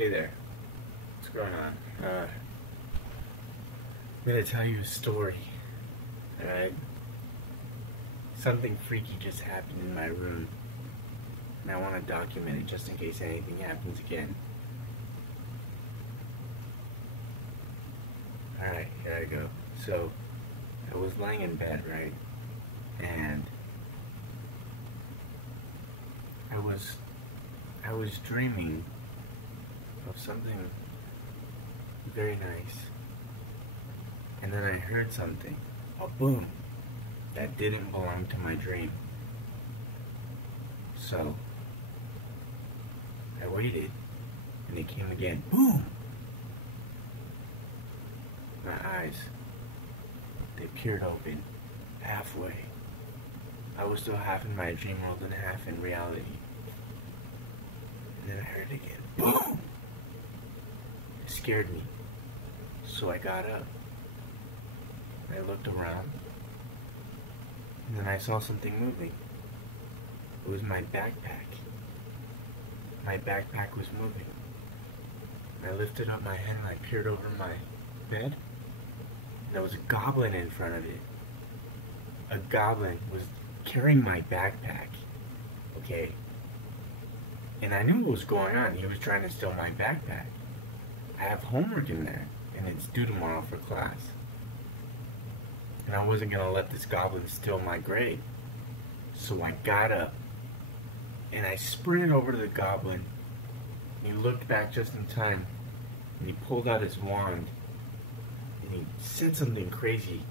Hey there, what's going on? I'm gonna tell you a story, alright? Something freaky just happened in my room, and I want to document it just in case anything happens again. Alright, here I go. So, I was laying in bed, right? And I was dreaming of something very nice. And then I heard something, a boom, that didn't belong to my dream. So, I waited, and it came again, boom! My eyes, they peered open, halfway. I was still half in my dream world and half in reality. And then I heard it again, boom! It scared me, so I got up. I looked around, and then I saw something moving. It was my backpack. My backpack was moving. I lifted up my hand and I peered over my bed, and there was a goblin in front of it. A goblin was carrying my backpack, okay? And I knew what was going on. He was trying to steal my backpack. I have homework in there, and it's due tomorrow for class. And I wasn't going to let this goblin steal my grade. So I got up, and I sprinted over to the goblin. And he looked back just in time, and he pulled out his wand, and he said something crazy,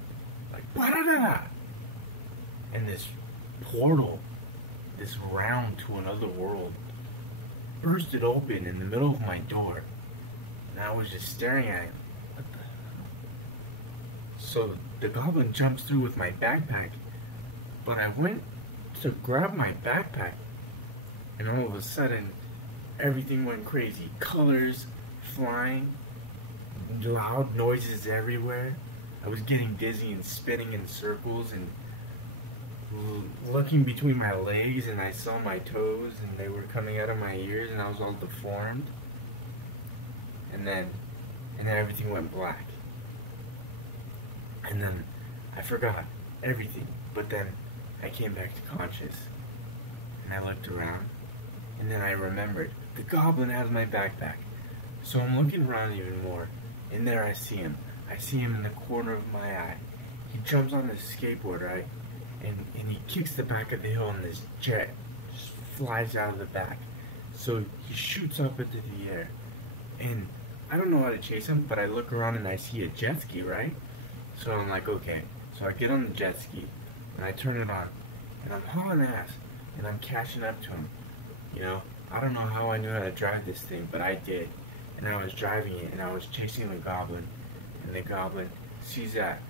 like, "Ba-da-da-da!" And this portal, this round to another world, bursted open in the middle of my door. And I was just staring at him. What the hell? So the goblin jumps through with my backpack, but I went to grab my backpack, and all of a sudden, everything went crazy. Colors flying, loud noises everywhere. I was getting dizzy and spinning in circles and looking between my legs, and I saw my toes, and they were coming out of my ears, and I was all deformed. And then everything went black. And then I forgot everything. But then I came back to conscious, and I looked around, and then I remembered the goblin has my backpack. So I'm looking around even more. In there I see him. I see him in the corner of my eye. He jumps on his skateboard, right? And he kicks the back of the hill, and this jet just flies out of the back. So he shoots up into the air. And I don't know how to chase him, but I look around and I see a jet ski, right? So I'm like, okay. So I get on the jet ski, and I turn it on, and I'm hauling ass, and I'm catching up to him. You know, I don't know how I knew how to drive this thing, but I did. And I was driving it, and I was chasing the goblin, and the goblin sees that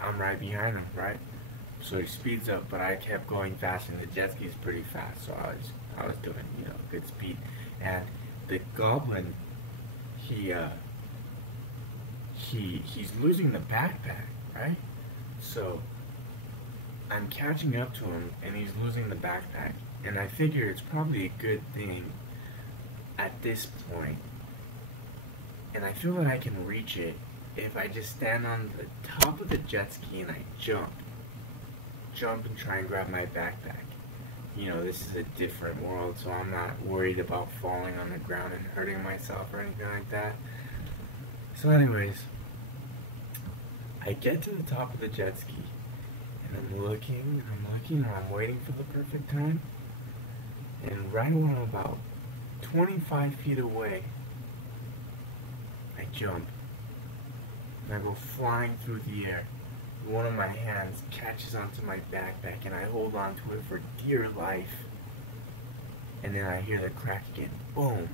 I'm right behind him, right? So he speeds up, but I kept going fast, and the jet ski is pretty fast, so I was doing, good speed. And the goblin, he's losing the backpack, right? So I'm catching up to him, and he's losing the backpack, and I figure it's probably a good thing at this point, and I feel that I can reach it if I just stand on the top of the jet ski and I jump and try and grab my backpack. This is a different world, so I'm not worried about falling on the ground and hurting myself or anything like that. So anyways, I get to the top of the jet ski, and I'm looking, and I'm waiting for the perfect time, and right when I'm about 25 feet away, I jump, and I go flying through the air. One of my hands catches onto my backpack, and I hold on to it for dear life. And then I hear the crack again, boom.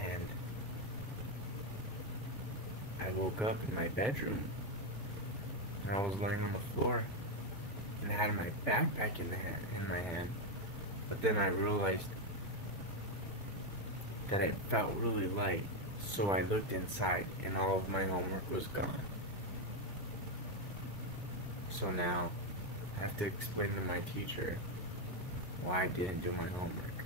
And I woke up in my bedroom, and I was laying on the floor, and I had my backpack in my hand. But then I realized that it felt really light. So I looked inside, and all of my homework was gone. So now I have to explain to my teacher why I didn't do my homework.